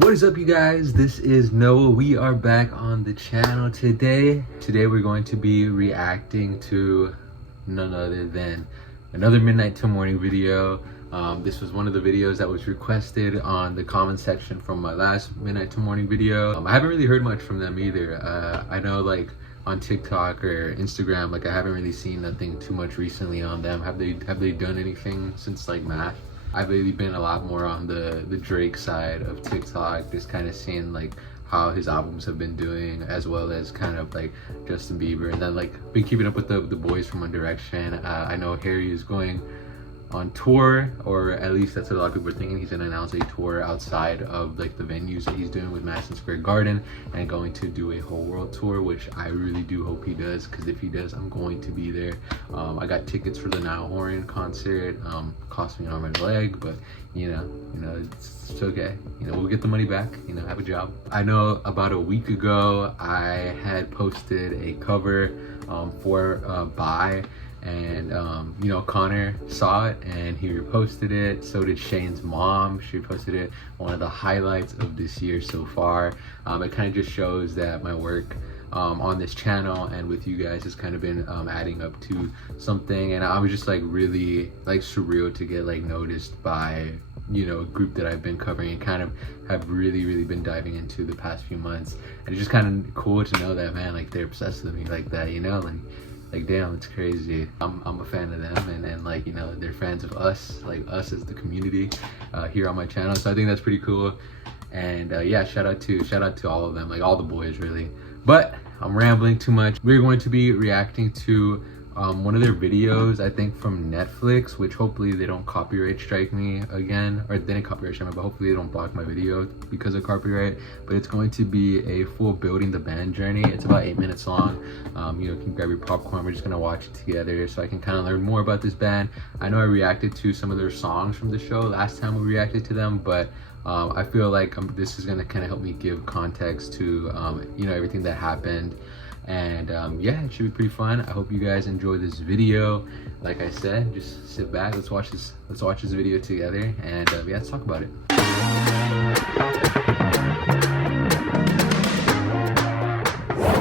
What is up, you guys? This is Noah. We are back on the channel today. Today we're going to be reacting to none other than another Midnight Till Morning video. This was one of the videos that was requested on the comment section from my last Midnight Till Morning video. I haven't really heard much from them either. I know like on TikTok or Instagram, like I haven't really seen nothing too much recently on them. Have they done anything since like Math? I've really been a lot more on the Drake side of TikTok, just kind of seeing like how his albums have been doing, as well as kind of like Justin Bieber, and then like been keeping up with the boys from One Direction. I know Harry is going on tour, or at least that's what a lot of people are thinking. He's gonna announce a tour outside of like the venues that he's doing with Madison Square Garden, and going to do a whole world tour, which I really do hope he does, because if he does, I'm going to be there. I got tickets for the Niall Horan concert. Cost me an arm and a leg, but you know it's okay. We'll get the money back. Have a job. I know about a week ago I had posted a cover for Bye, and Connor saw it and he reposted it. So did Shane's mom. She reposted it. One of the highlights of this year so far. It kind of just shows that my work on this channel and with you guys has kind of been adding up to something, and I was just like really like surreal to get like noticed by a group that I've been covering and kind of have really been diving into the past few months. And it's just kind of cool to know that, man, like they're obsessed with me like that, like damn, it's crazy. I'm a fan of them, and like they're fans of us, like us as the community here on my channel. So I think that's pretty cool. And yeah, shout out to all of them, like all the boys really. But I'm rambling too much. We're going to be reacting to one of their videos, I think from Netflix, which hopefully they don't copyright strike me again, or they didn't copyright strike me, but hopefully they don't block my video because of copyright. But it's going to be a full building the band journey. It's about 8 minutes long. You can grab your popcorn. We're just gonna watch it together so I can kind of learn more about this band. I know I reacted to some of their songs from the show last time we reacted to them, but I feel like this is gonna kind of help me give context to everything that happened. And yeah, it should be pretty fun. I hope you guys enjoy this video. Like I said, just sit back, let's watch this video together, and yeah, let's talk about it.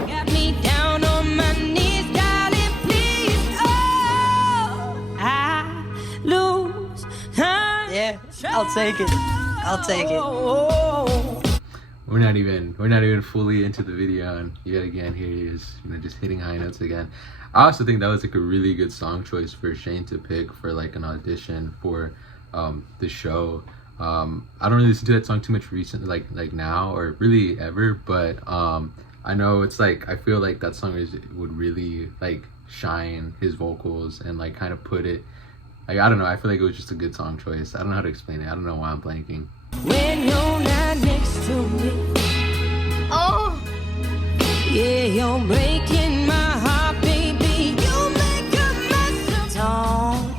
Got me down on my knees, darling, please. Oh, I lose time. Yeah, I'll take it. We're not even fully into the video, and yet again here he is, just hitting high notes again. I also think that was like a really good song choice for Shane to pick for like an audition for the show. I don't really listen to that song too much recently, like now or really ever, but I know it's like I feel like that song would really like shine his vocals and like kind of put it like, I don't know, I feel like it was just a good song choice. I don't know how to explain it. I don't know why I'm blanking. When you're not next to me, oh, yeah, you're breaking my heart, baby. You make a mess of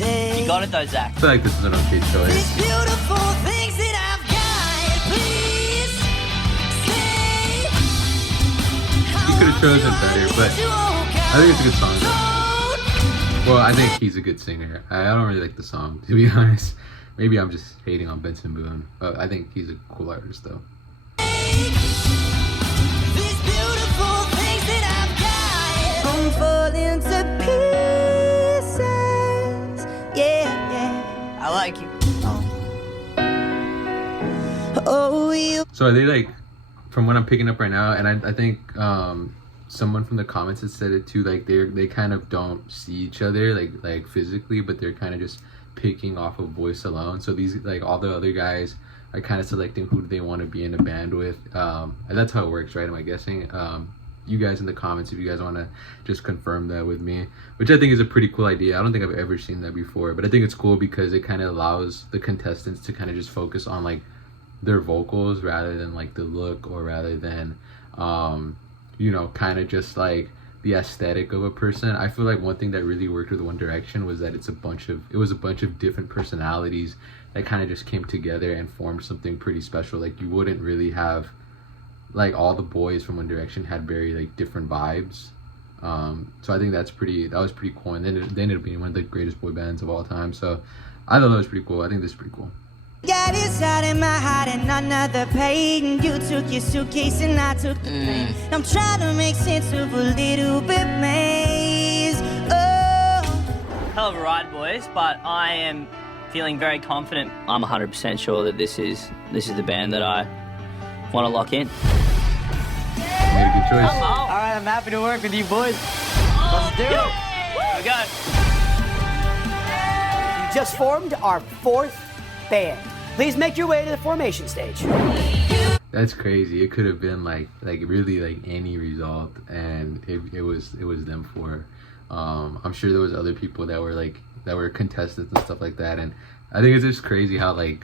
me. You got it though, Zach. I feel like this is an okay choice. These beautiful things that I've got, please say. You could have chosen better, but I think it's a good song though. Well, I think he's a good singer. I don't really like the song, to be honest. Maybe I'm just hating on Benson Boone. I think he's a cool artist though. These beautiful things that I've got, I'm falling to pieces. Yeah. I like you. Oh, you. So are they like, from what I'm picking up right now, and I think someone from the comments has said it too, like they kind of don't see each other like physically, but they're kind of just picking off of voice alone. So these, like all the other guys, are kind of selecting who they want to be in a band with, and that's how it works, right? Am I guessing? You guys in the comments, if you guys want to just confirm that with me, which I think is a pretty cool idea. I don't think I've ever seen that before, but I think it's cool because it kind of allows the contestants to kind of just focus on like their vocals rather than like the look, or rather than kind of just like the aesthetic of a person. I feel like one thing that really worked with One Direction was that it was a bunch of different personalities that kind of just came together and formed something pretty special. Like you wouldn't really have, like all the boys from One Direction had very like different vibes. So I think that was pretty cool, and then it ended up being one of the greatest boy bands of all time. So I thought that was pretty cool. I think this is pretty cool. Yeah. that is out in my heart and another pain. You took your suitcase and I took the plane. I'm trying to make sense of a little bit maze. Oh. Hell of a ride, boys, but I am feeling very confident. I'm 100% sure that this is the band that I want to lock in. You made a good choice. All right, I'm happy to work with you boys. Let's do it. Here we go. You just formed our 4th band. Please make your way to the formation stage. That's crazy. It could have been like really like any result, and it was them 4. I'm sure there was other people that were contestants and stuff like that, and I think it's just crazy how I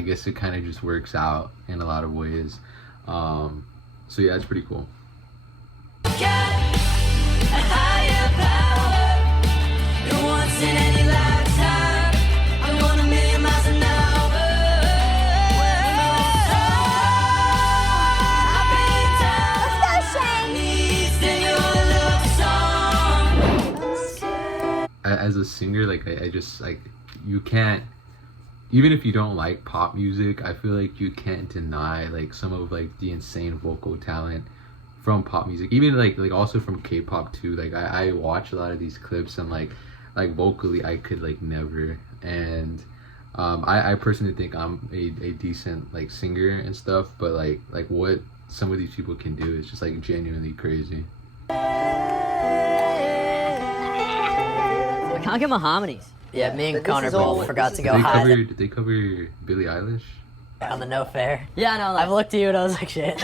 guess it kind of just works out in a lot of ways. So yeah, it's pretty cool. As a singer, like I just like, you can't, even if you don't like pop music, I feel like you can't deny like some of like the insane vocal talent from pop music, even like also from K-pop too. Like I watch a lot of these clips, and like vocally I could like never. And I personally think I'm a decent like singer and stuff, but like what some of these people can do is just like genuinely crazy. I can't get my harmonies. Yeah, me and Connor both forgot to go high. Did they cover Billie Eilish? On the No Fair. Yeah, no, I've looked at you and I was like, shit.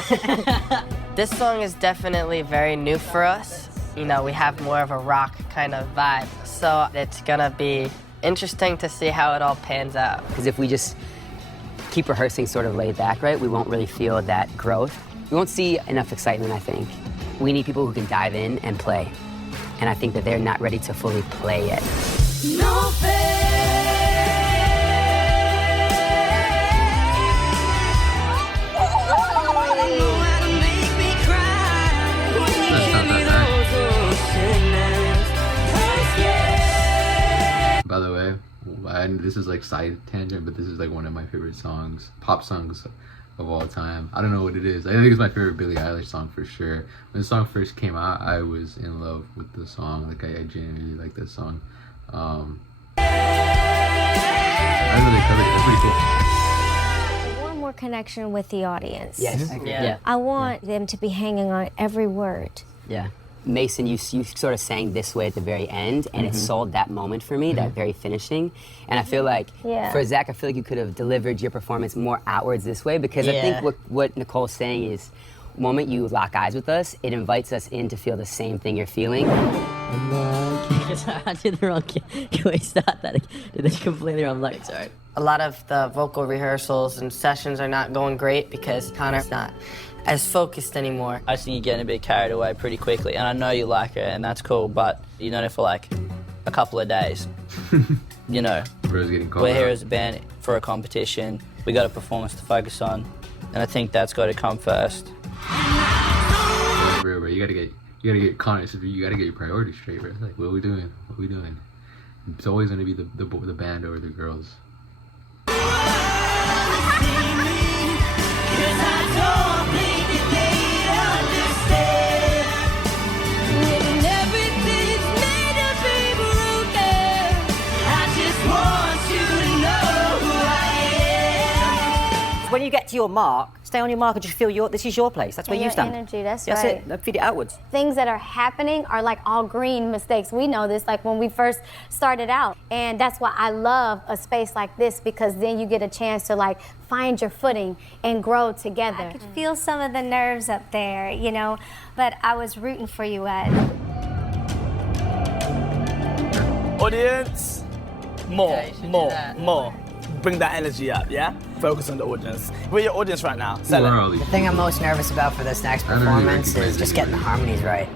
This song is definitely very new for us. You know, we have more of a rock kind of vibe. So it's gonna be interesting to see how it all pans out. Because if we just keep rehearsing sort of laid back, right, we won't really feel that growth. We won't see enough excitement, I think. We need people who can dive in and play. And I think that they're not ready to fully play yet. No fair. By the way, and this is like side tangent, but this is like one of my favorite songs, pop songs of all time. I don't know what it is. I think it's my favorite Billie Eilish song for sure. When the song first came out, I was in love with the song. Like I genuinely like this song. I don't know, they covered it. That's pretty cool. I want more connection with the audience. Yes. Yeah. I want them to be hanging on every word. Yeah. Mason, you sort of sang This Way at the very end, and it sold that moment for me, that very finishing. And I feel like, for Zach, I feel like you could have delivered your performance more outwards this way, because I think what Nicole's saying is, the moment you lock eyes with us, it invites us in to feel the same thing you're feeling. I did the wrong. Can we start that again? Did this completely wrong? Like, sorry. A lot of the vocal rehearsals and sessions are not going great because Connor's not as focused anymore. I just think you're getting a bit carried away pretty quickly, and I know you like her, and that's cool, but you're not it for like a couple of days. You know, Bro's getting called we're here out. as a band for a competition. We got a performance to focus on, and I think that's got to come first. Bro, you gotta get Connor. You gotta get your priorities straight, bro. Like, what are we doing? What are we doing? It's always gonna be the band over the girls. When you get to your mark, stay on your mark and just feel this is your place. That's where you stand. Energy, that's right. right. Feed it outwards. Things that are happening are like all green mistakes. We know this, like when we first started out. And that's why I love a space like this, because then you get a chance to like find your footing and grow together. I could feel some of the nerves up there, you know, but I was rooting for you, Ed. Audience, more. Bring that energy up, yeah? Focus on the audience. We're your audience right now. Sell it. The thing I'm most nervous about for this next performance is just getting the harmonies right.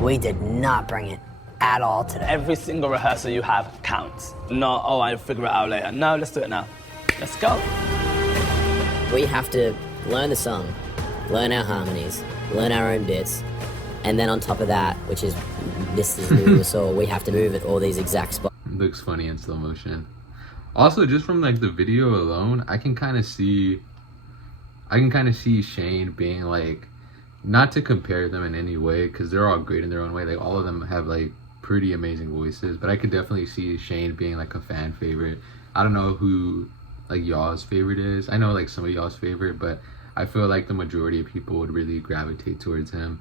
We did not bring it at all today. Every single rehearsal you have counts. No, oh, I'll figure it out later. No, let's do it now. Let's go. We have to learn the song, learn our harmonies, learn our own bits, and then on top of that, which is this is new to us all, we have to move at all these exact spots. It looks funny in slow motion. Also, just from like the video alone, I can kind of see Shane being like, not to compare them in any way, because they're all great in their own way. Like all of them have like pretty amazing voices, but I could definitely see Shane being like a fan favorite. I don't know who like y'all's favorite is. I know like some of y'all's favorite, but I feel like the majority of people would really gravitate towards him.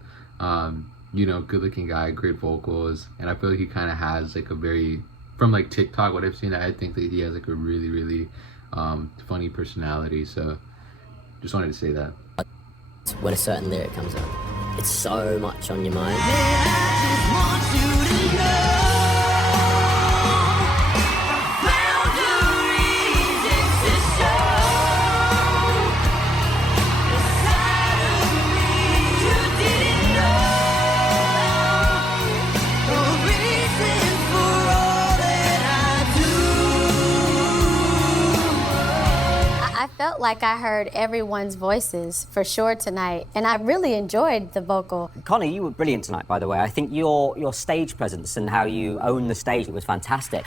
You know, good looking guy, great vocals, and I feel like he kind of has like a very, from like TikTok, what I've seen, I think that he has like a really, really funny personality. So just wanted to say that. When a certain lyric comes on, it's so much on your mind. I felt like I heard everyone's voices for sure tonight, and I really enjoyed the vocal. Connor, you were brilliant tonight, by the way. I think your stage presence and how you owned the stage was fantastic.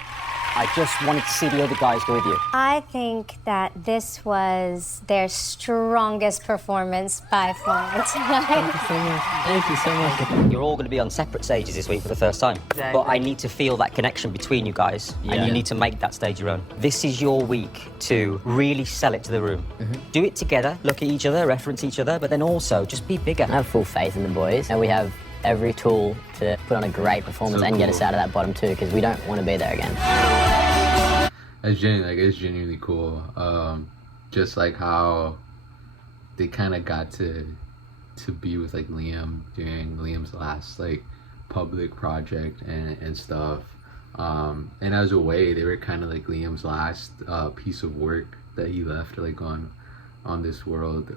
I just wanted to see the other guys go with you. I think that this was their strongest performance by far tonight. Thank you so much. You're all going to be on separate stages this week for the first time. Exactly. But I need to feel that connection between you guys, and you need to make that stage your own. This is your week to really sell it to the room. Do it together, look at each other, reference each other, but then also just be bigger. I have full faith in the boys, and we have every tool to put on a great performance and get us out of that bottom two, because we don't want to be there again. It's genuinely cool. Just like how they kind of got to be with like Liam during Liam's last like public project and stuff. And as a way, they were kind of like Liam's last piece of work that he left like on this world.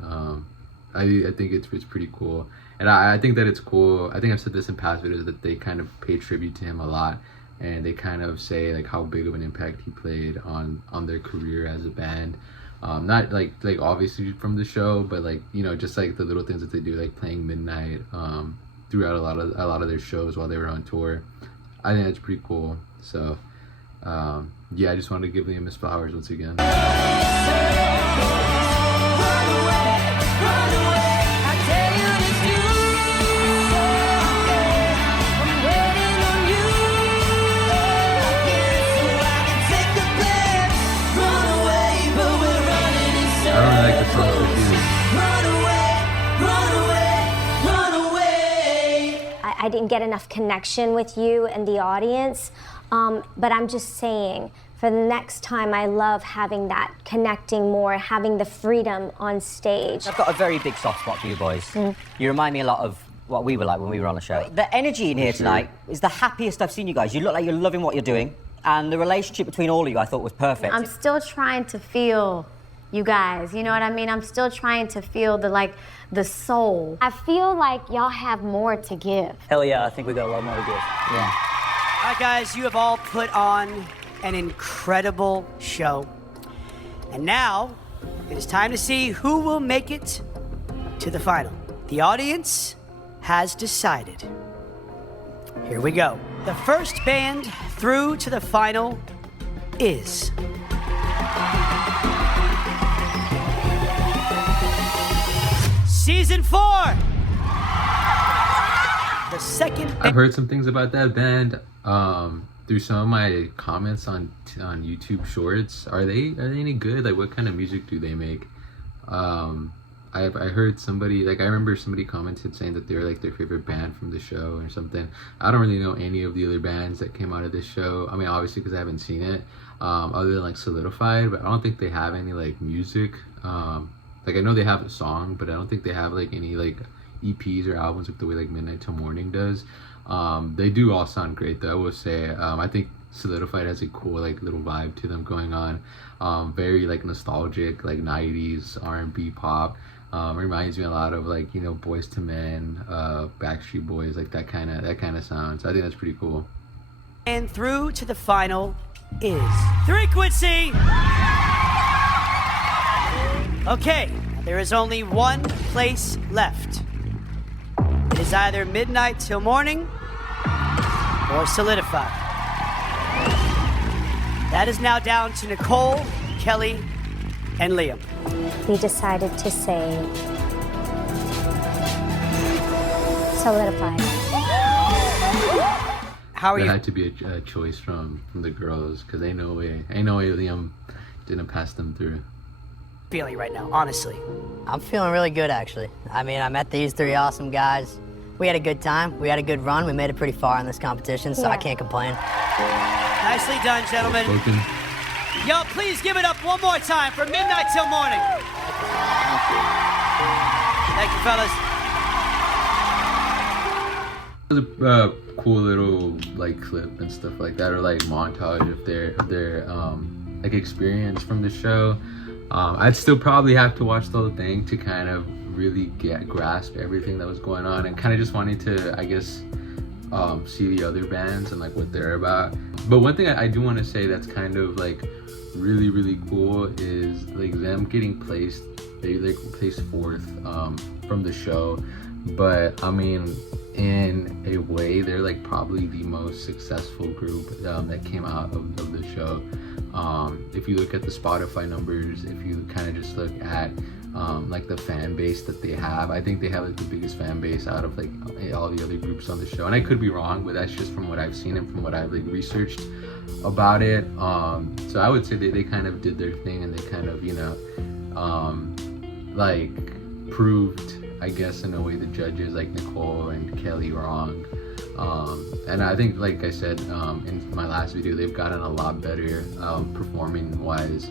I think it's pretty cool, and I think that it's cool. I think I've said this in past videos that they kind of pay tribute to him a lot, and they kind of say like how big of an impact he played on their career as a band. Not like obviously from the show, but like, you know, just like the little things that they do, like playing Midnight throughout a lot of their shows while they were on tour. I think that's pretty cool. So yeah, I just wanted to give Liam his flowers once again. I didn't get enough connection with you and the audience, but I'm just saying, for the next time, I love having that connecting more, having the freedom on stage. I've got a very big soft spot for you boys. You remind me a lot of what we were like when we were on the show. The energy in here tonight is the happiest I've seen you guys. You look like you're loving what you're doing, and the relationship between all of you I thought was perfect. I'm still trying to feel you guys, you know what I mean? I'm still trying to feel the soul. I feel like y'all have more to give. Hell yeah, I think we got a lot more to give. Yeah. All right, guys, you have all put on an incredible show. And now, it is time to see who will make it to the final. The audience has decided. Here we go. The first band through to the final is... Season 4! The second... I've heard some things about that band through some of my comments on YouTube Shorts. Are they any good? Like, what kind of music do they make? I heard somebody, like, I remember somebody commented saying that they were like their favorite band from the show or something. I don't really know any of the other bands that came out of this show. I mean, obviously because I haven't seen it, other than like Solidified, but I don't think they have any like music. Like, I know they have a song, but I don't think they have like any like EPs or albums like the way like Midnight Till Morning does. They do all sound great though, I will say. I think Solidified has a cool like little vibe to them going on. Very like nostalgic, like 90s R&B pop. Reminds me a lot of like, you know, Boyz II Men, Backstreet Boys, like that kind of sound. So I think that's pretty cool. And through to the final is Frequency. Okay, there is only one place left. It is either Midnight Till Morning or Solidify. That is now down to Nicole, Kelly, and Liam. We decided to say Solidify. How are There you? had to be a choice from the girls because ain't no way Liam didn't pass them through. Feeling right now, honestly? I'm feeling really good, actually. I mean, I met these three awesome guys. We had a good time. We had a good run. We made it pretty far in this competition, so I can't complain. Nicely done, gentlemen. Spoken. Y'all, please give it up one more time for Midnight Till Morning. Thank you, fellas. It was a cool little like clip and stuff like that, or like montage of their like experience from the show. I'd still probably have to watch the whole thing to kind of really grasp everything that was going on, and kind of just wanting to, I guess, see the other bands and like what they're about. But one thing I do want to say that's kind of like really cool is like them getting placed. They like placed fourth from the show, but I mean, in a way, they're like probably the most successful group that came out of the show. If you look at the Spotify numbers, if you kind of just look at like the fan base that they have, I think they have like the biggest fan base out of like all the other groups on the show. And I could be wrong, but that's just from what I've seen and from what I've like researched about it. So I would say they kind of did their thing, and they kind of, you know, like proved, I guess, in a way, the judges like Nicole and Kelly wrong. And I think, like I said in my last video, they've gotten a lot better performing wise.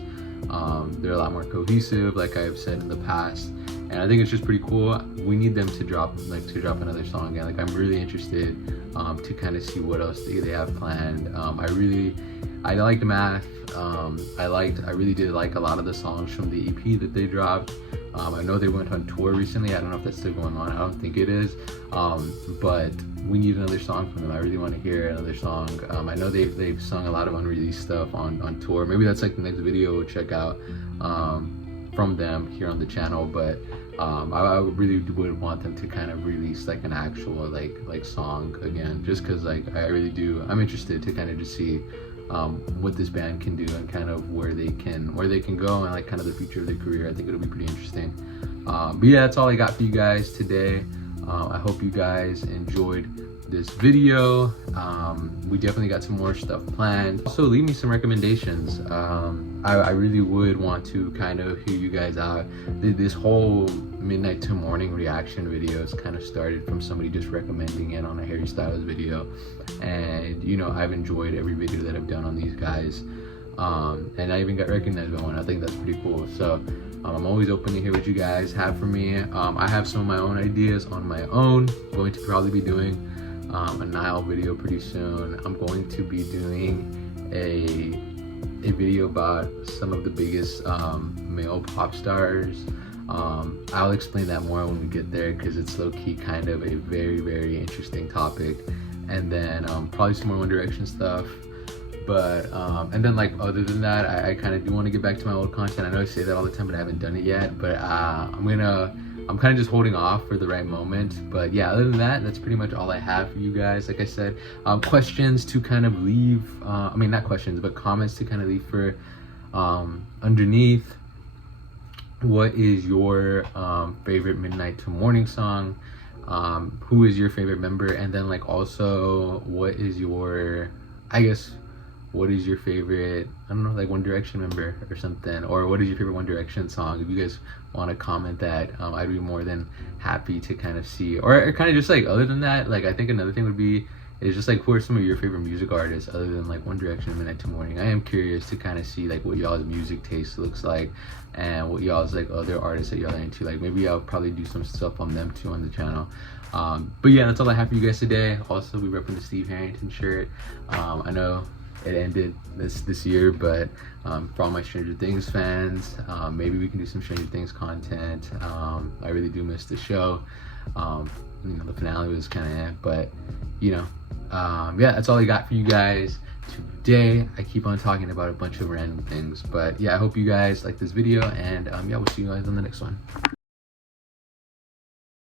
They're a lot more cohesive, like I've said in the past, and I think it's just pretty cool. We need them to drop another song again. Like, I'm really interested to kind of see what else they have planned. I liked Math. I really did like a lot of the songs from the EP that they dropped. I know they went on tour recently. I don't know if that's still going on. I don't think it is. But we need another song from them. I really want to hear another song. I know they've sung a lot of unreleased stuff on tour. Maybe that's like the next video we'll check out from them here on the channel. But I really would want them to kind of release like an actual like song again, just because like I'm interested to kind of just see what this band can do and kind of where they can go, and like kind of the future of their career. I think it'll be pretty interesting. But yeah, that's all I got for you guys today. I hope you guys enjoyed this video. We definitely got some more stuff planned. Also, leave me some recommendations. I really would want to kind of hear you guys out. This whole Midnight Till Morning reaction videos kind of started from somebody just recommending it on a Harry Styles video, and you know, I've enjoyed every video that I've done on these guys, and I even got recognized by one. I think that's pretty cool. So I'm always open to hear what you guys have for me. I have some of my own ideas on my own. I'm going to probably be doing a Nile video pretty soon. I'm going to be doing a video about some of the biggest male pop stars. I'll explain that more when we get there, because it's low-key kind of a very interesting topic. And then probably some more One Direction stuff. But and then like other than that, I kind of do want to get back to my old content. I know I say that all the time, but I haven't done it yet. But I'm kind of just holding off for the right moment. But yeah, other than that, that's pretty much all I have for you guys. Like I said, questions to kind of leave. I mean, not questions, but comments to kind of leave for underneath. What is your favorite Midnight Till Morning song? Who is your favorite member? And then like also, what is your favorite, I don't know, like One Direction member or something? Or what is your favorite One Direction song? If you guys want to comment that, I'd be more than happy to kind of see. Or kind of just like, other than that, like I think another thing would be, is just like, who are some of your favorite music artists other than like One Direction and Midnight Till Morning? I am curious to kind of see like what y'all's music taste looks like, and what y'all's like other artists that y'all are into. Like maybe I'll probably do some stuff on them too on the channel. But yeah, that's all I have for you guys today. Also, we repping the Steve Harrington shirt. I know it ended this year, but for all my Stranger Things fans, maybe we can do some Stranger Things content. I really do miss the show. You know, the finale was kind of but you know, yeah, that's all I got for you guys today. I keep on talking about a bunch of random things, but yeah, I hope you guys like this video, and yeah, we'll see you guys on the next one.